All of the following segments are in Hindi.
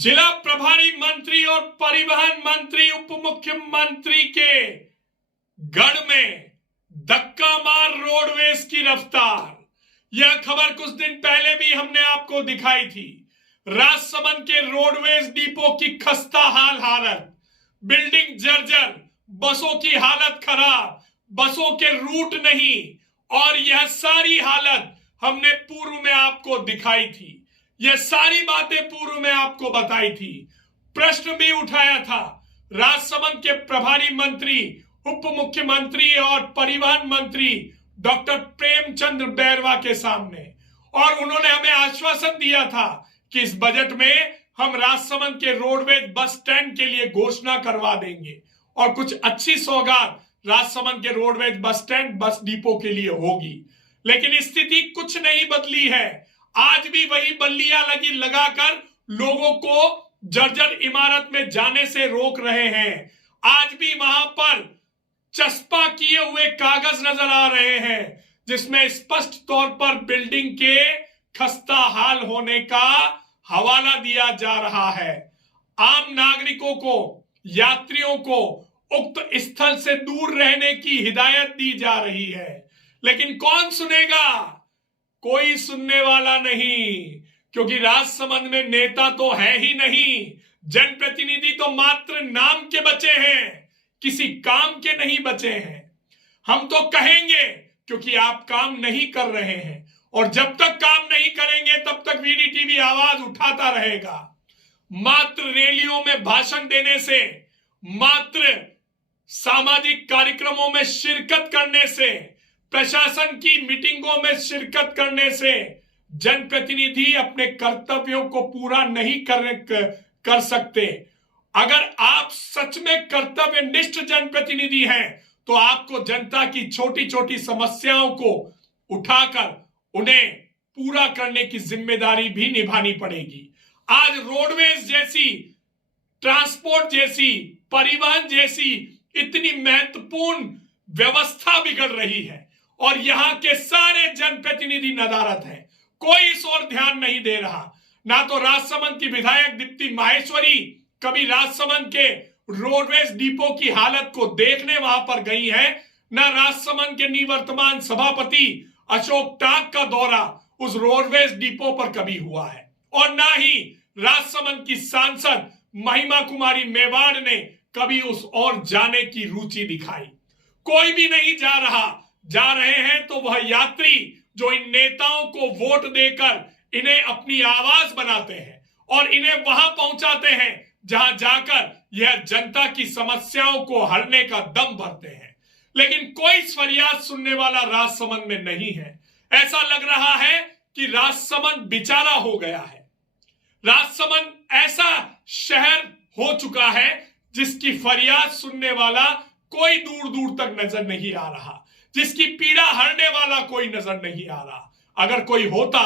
जिला प्रभारी मंत्री और परिवहन मंत्री उप मुख्यमंत्री के गढ़ में धक्का मार रोडवेज की रफ्तार। यह खबर कुछ दिन पहले भी हमने आपको दिखाई थी। राजसमंद के रोडवेज डिपो की खस्ता हालत, बिल्डिंग जर्जर, बसों की हालत खराब, बसों के रूट नहीं, और यह सारी हालत हमने पूर्व में आपको दिखाई थी। यह सारी बातें पूर्व में आपको बताई थी। प्रश्न भी उठाया था राजसमंद के प्रभारी मंत्री, उप मुख्यमंत्री और परिवहन मंत्री डॉक्टर प्रेमचंद्र बैरवा के सामने, और उन्होंने हमें आश्वासन दिया था कि इस बजट में हम राजसमंद के रोडवेज बस स्टैंड के लिए घोषणा करवा देंगे और कुछ अच्छी सौगात राजसमंद के roadways bus stand, bus depot के लिए होगी। लेकिन स्थिति कुछ नहीं बदली है। आज भी वही बल्लियां लगाकर लोगों को जर्जर इमारत में जाने से रोक रहे हैं। आज भी वहां पर चस्पा किए हुए कागज नजर आ रहे हैं जिसमें स्पष्ट तौर पर बिल्डिंग के खस्ता हाल होने का हवाला दिया जा रहा है। आम नागरिकों को, यात्रियों को उक्त स्थल से दूर रहने की हिदायत दी जा रही है, लेकिन कौन सुनेगा? कोई सुनने वाला नहीं, क्योंकि राजसमंद में नेता तो है ही नहीं, जनप्रतिनिधि तो मात्र नाम के बचे हैं, किसी काम के नहीं बचे हैं। हम तो कहेंगे क्योंकि आप काम नहीं कर रहे हैं, और जब तक काम नहीं करेंगे तब तक वीडीटीवी आवाज उठाता रहेगा। मात्र रैलियों में भाषण देने से, मात्र सामाजिक कार्यक्रमों में शिरकत करने से, प्रशासन की मीटिंगों में शिरकत करने से जनप्रतिनिधि अपने कर्तव्यों को पूरा नहीं कर सकते। अगर आप सच में कर्तव्यनिष्ठ जनप्रतिनिधि हैं तो आपको जनता की छोटी छोटी समस्याओं को उठाकर उन्हें पूरा करने की जिम्मेदारी भी निभानी पड़ेगी। आज रोडवेज जैसी, ट्रांसपोर्ट जैसी, परिवहन जैसी इतनी महत्वपूर्ण व्यवस्था बिगड़ रही है और यहां के सारे जनप्रतिनिधि नदारद हैं। कोई इस ओर ध्यान नहीं दे रहा। ना तो राजसमंद की विधायक दीप्ति माहेश्वरी कभी राजसमंद के रोडवेज डिपो की हालत को देखने वहां पर गई है, ना राजसमंद के निवर्तमान सभापति अशोक टाक का दौरा उस रोडवेज डिपो पर कभी हुआ है, और ना ही राजसमंद की सांसद महिमा कुमारी मेवाड़ ने कभी उस ओर जाने की रुचि दिखाई। कोई भी नहीं जा रहा। जा रहे हैं तो वह यात्री जो इन नेताओं को वोट देकर इन्हें अपनी आवाज बनाते हैं और इन्हें वहां पहुंचाते हैं जहां जाकर यह जनता की समस्याओं को हरने का दम भरते हैं। लेकिन कोई फरियाद सुनने वाला राजसमंद में नहीं है। ऐसा लग रहा है कि राजसमंद बेचारा हो गया है। राजसमंद ऐसा शहर हो चुका है जिसकी फरियाद सुनने वाला कोई दूर दूर तक नजर नहीं आ रहा, जिसकी पीड़ा हरने वाला कोई नजर नहीं आ रहा। अगर कोई होता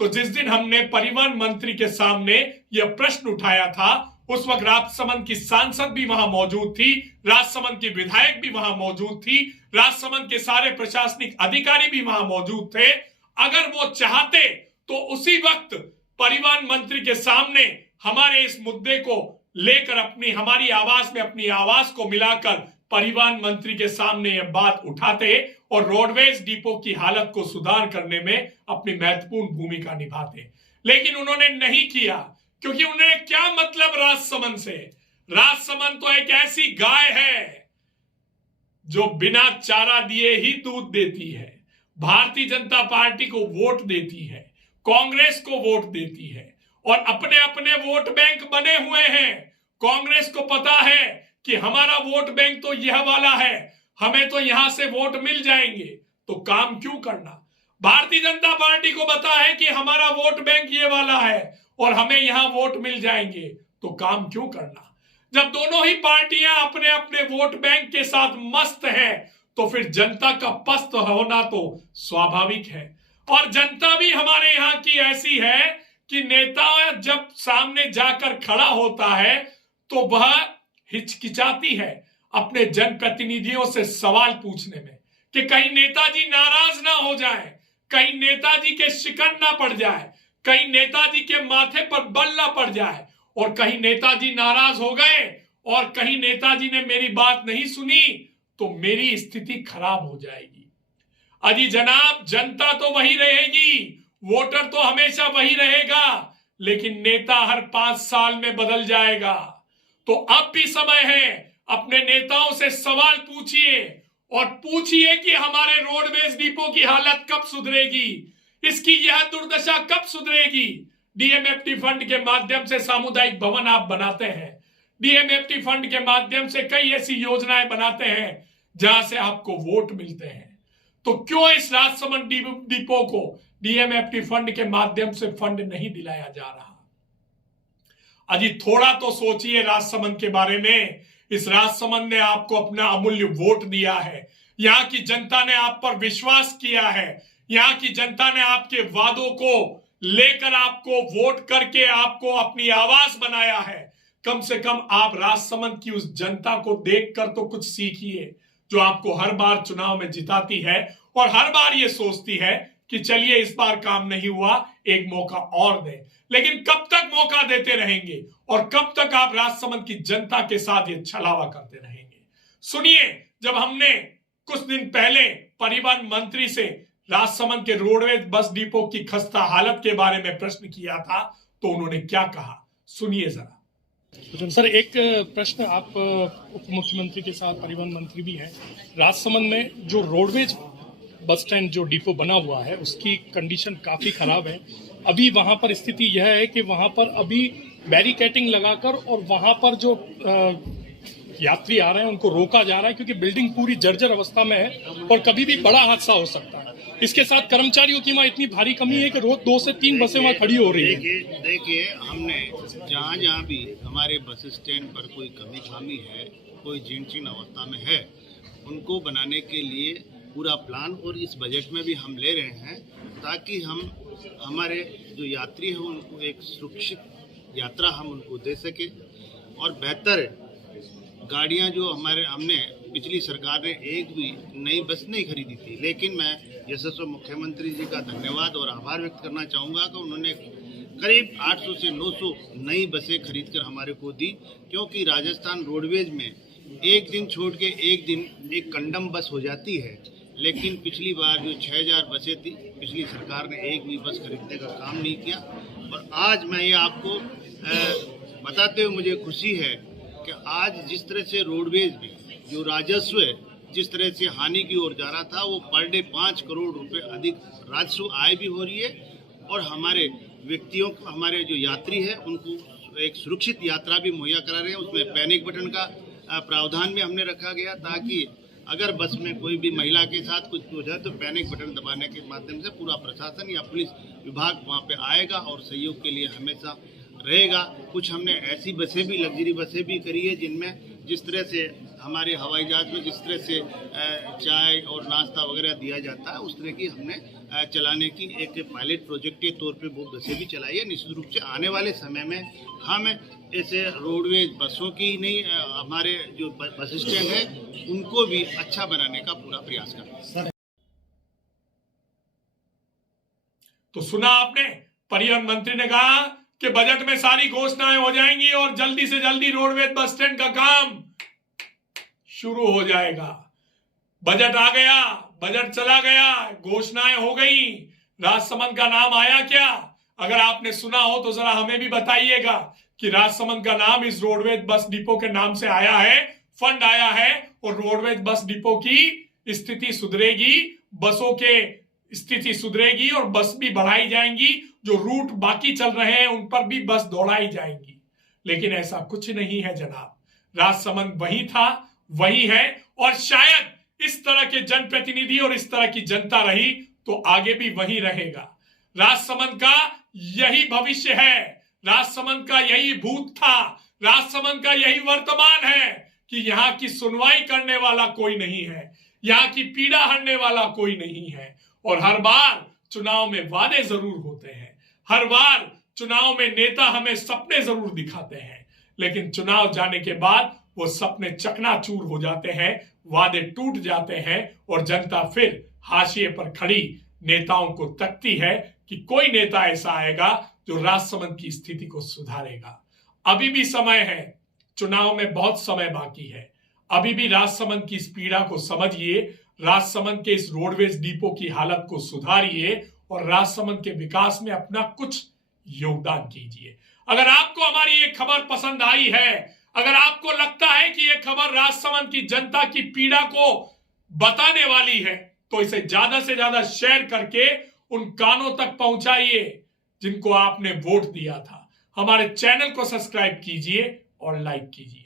तो जिस दिन हमने परिवहन मंत्री के सामने यह प्रश्न उठाया था उस वक्त राजसमंद की सांसद भी वहां मौजूद थी, राजसमंद की विधायक भी वहां मौजूद थी, राजसमंद के सारे प्रशासनिक अधिकारी भी वहां मौजूद थे। अगर वो चाहते तो उसी वक्त परिवहन मंत्री के सामने हमारे इस मुद्दे को लेकर हमारी आवाज में अपनी आवाज को मिलाकर परिवहन मंत्री के सामने यह बात उठाते और रोडवेज डिपो की हालत को सुधार करने में अपनी महत्वपूर्ण भूमिका निभाते। लेकिन उन्होंने नहीं किया, क्योंकि उन्हें क्या मतलब राजसमंद से। राजसमंद तो एक ऐसी गाय है जो बिना चारा दिए ही दूध देती है, भारतीय जनता पार्टी को वोट देती है, कांग्रेस को वोट देती है, और अपने अपने वोट बैंक बने हुए हैं। कांग्रेस को पता है कि हमारा वोट बैंक तो यह वाला है, हमें तो यहां से वोट मिल जाएंगे, तो काम क्यों करना। भारतीय जनता पार्टी को पता है कि हमारा वोट बैंक ये वाला है और हमें यहां वोट मिल जाएंगे, तो काम क्यों करना। जब दोनों ही पार्टियां अपने अपने वोट बैंक के साथ मस्त हैं, तो फिर जनता का पस्त होना तो स्वाभाविक है। और जनता भी हमारे यहां की ऐसी है कि नेता जब सामने जाकर खड़ा होता है तो वह हिचकिचाती है अपने जनप्रतिनिधियों से सवाल पूछने में कि कहीं नेताजी नाराज ना हो जाएं, कहीं नेताजी के शिकन ना पड़ जाए, कहीं नेताजी के माथे पर बल ना पड़ जाए। और कहीं नेताजी नाराज हो गए और कहीं नेताजी ने मेरी बात नहीं सुनी तो मेरी स्थिति खराब हो जाएगी। अजी जनाब, जनता तो वही रहेगी, वोटर तो हमेशा वही रहेगा, लेकिन नेता हर 5 साल में बदल जाएगा। तो अब भी समय है, अपने नेताओं से सवाल पूछिए और पूछिए कि हमारे रोडवेज डिपो की हालत कब सुधरेगी, इसकी यह दुर्दशा कब सुधरेगी। डीएमएफटी फंड के माध्यम से सामुदायिक भवन आप बनाते हैं, डीएमएफटी फंड के माध्यम से कई ऐसी योजनाएं बनाते हैं जहां से आपको वोट मिलते हैं, तो क्यों इस राजसमंद डिपो को डीएमएफटी फंड के माध्यम से फंड नहीं दिलाया जा रहा? अजी थोड़ा तो सोचिए राजसमंद के बारे में। इस राजसमंद ने आपको अपना अमूल्य वोट दिया है, यहां की जनता ने आप पर विश्वास किया है, यहां की जनता ने आपके वादों को लेकर आपको वोट करके आपको अपनी आवाज बनाया है। कम से कम आप राजसमंद की उस जनता को देखकर तो कुछ सीखिए, जो आपको हर बार चुनाव में जिताती है और हर बार ये सोचती है कि चलिए इस बार काम नहीं हुआ, एक मौका और दें। लेकिन कब तक मौका देते रहेंगे और कब तक आप राजसमंद की जनता के साथ ये छलावा करते रहेंगे? सुनिए, जब हमने कुछ दिन पहले परिवहन मंत्री से राजसमंद के रोडवेज बस डिपो की खस्ता हालत के बारे में प्रश्न किया था तो उन्होंने क्या कहा, सुनिए जरा। सर, एक प्रश्न, आप उप मुख्यमंत्री के साथ परिवहन मंत्री भी हैं। राजसमंद में जो रोडवेज बस स्टैंड जो डिपो बना हुआ है उसकी कंडीशन काफी खराब है। अभी वहां पर स्थिति यह है कि वहां पर अभी बैरिकेटिंग लगाकर और वहां पर जो यात्री आ रहे हैं उनको रोका जा रहा है, क्योंकि बिल्डिंग पूरी जर्जर अवस्था में है और कभी भी बड़ा हादसा हो सकता है। इसके साथ कर्मचारियों की वहाँ इतनी भारी कमी है कि रोज 2 से 3 बसें वहाँ खड़ी हो रही है। देखिए, हमने जहाँ भी हमारे बस स्टैंड पर कोई कमी खामी है, कोई जीर्ण अवस्था में है, उनको बनाने के लिए पूरा प्लान और इस बजट में भी हम ले रहे हैं, ताकि हम हमारे जो यात्री हैं उनको एक सुरक्षित यात्रा हम उनको दे सके और बेहतर गाड़ियां जो हमने पिछली सरकार ने एक भी नई बस नहीं खरीदी थी, लेकिन मैं यशस्वी मुख्यमंत्री जी का धन्यवाद और आभार व्यक्त करना चाहूँगा कि उन्होंने करीब 800 से 900 नई बसें खरीदकर हमारे को दी, क्योंकि राजस्थान रोडवेज में एक दिन छोड़ के एक दिन एक कंडम बस हो जाती है। लेकिन पिछली बार जो 6000 बसें थी, पिछली सरकार ने एक भी बस खरीदने का काम नहीं किया। और आज मैं ये आपको बताते हुए मुझे खुशी है कि आज जिस तरह से रोडवेज में जो राजस्व है, जिस तरह से हानि की ओर जा रहा था, वो पर डे 5 करोड़ रुपए अधिक राजस्व आय भी हो रही है और हमारे व्यक्तियों को, हमारे जो यात्री है उनको एक सुरक्षित यात्रा भी मुहैया करा रहे हैं। उसमें पैनिक बटन का प्रावधान भी हमने रखा गया, ताकि अगर बस में कोई भी महिला के साथ कुछ हो जाए तो पैनिक बटन दबाने के माध्यम से पूरा प्रशासन या पुलिस विभाग वहाँ पे आएगा और सहयोग के लिए हमेशा रहेगा। कुछ हमने ऐसी बसें भी, लग्जरी बसें भी करी है, जिनमें जिस तरह से हमारे हवाई जहाज में जिस तरह से चाय और नाश्ता वगैरह दिया जाता है, उस तरह की हमने चलाने की एक पायलट प्रोजेक्ट के तौर पे वो बसें भी चलाई है। निश्चित रूप से आने वाले समय में हम ऐसे रोडवेज बसों की नहीं, हमारे जो बस स्टैंड है उनको भी अच्छा बनाने का पूरा प्रयास करेंगे। तो सुना आपने, परिवहन मंत्री ने कहा कि बजट में सारी घोषणाएं हो जाएंगी और जल्दी से जल्दी रोडवेज बस स्टैंड का काम शुरू हो जाएगा। बजट आ गया, बजट चला गया, घोषणाएं हो गई, राजसमंद का नाम आया क्या? अगर आपने सुना हो तो जरा हमें भी बताइएगा कि राजसमंद का नाम इस रोडवेज बस डिपो के नाम से आया है, फंड आया है और रोडवेज बस डिपो की स्थिति सुधरेगी, बसों के स्थिति सुधरेगी और बस भी बढ़ाई जाएंगी, जो रूट बाकी चल रहे हैं उन पर भी बस दौड़ाई जाएंगी। लेकिन ऐसा कुछ नहीं है जनाब, राजसमंद वही था, वही है और शायद इस तरह के जनप्रतिनिधि और इस तरह की जनता रही तो आगे भी वही रहेगा। राजसमंद का यही भविष्य है, राजसमंद का यही भूत था, राजसमंद का यही वर्तमान है कि यहाँ की सुनवाई करने वाला कोई नहीं है, यहाँ की पीड़ा हरने वाला कोई नहीं है। और हर बार चुनाव में वादे जरूर होते हैं, हर बार चुनाव में नेता हमें सपने जरूर दिखाते हैं, लेकिन चुनाव जाने के बाद वो सपने चकनाचूर हो जाते हैं, वादे टूट जाते हैं और जनता फिर हाशिए पर खड़ी नेताओं को तकती है कि कोई नेता ऐसा आएगा जो राजसमंद की स्थिति को सुधारेगा। अभी भी समय है, चुनाव में बहुत समय बाकी है। अभी भी राजसमंद की इस पीड़ा को समझिए, राजसमंद के इस रोडवेज डिपो की हालत को सुधारिए और राजसमंद के विकास में अपना कुछ योगदान कीजिए। अगर आपको हमारी ये खबर पसंद आई है, अगर आपको लगता है कि ये खबर राजसमंद की जनता की पीड़ा को बताने वाली है, तो इसे ज्यादा से ज्यादा शेयर करके उन कानों तक पहुंचाइए जिनको आपने वोट दिया था। हमारे चैनल को सब्सक्राइब कीजिए और लाइक कीजिए।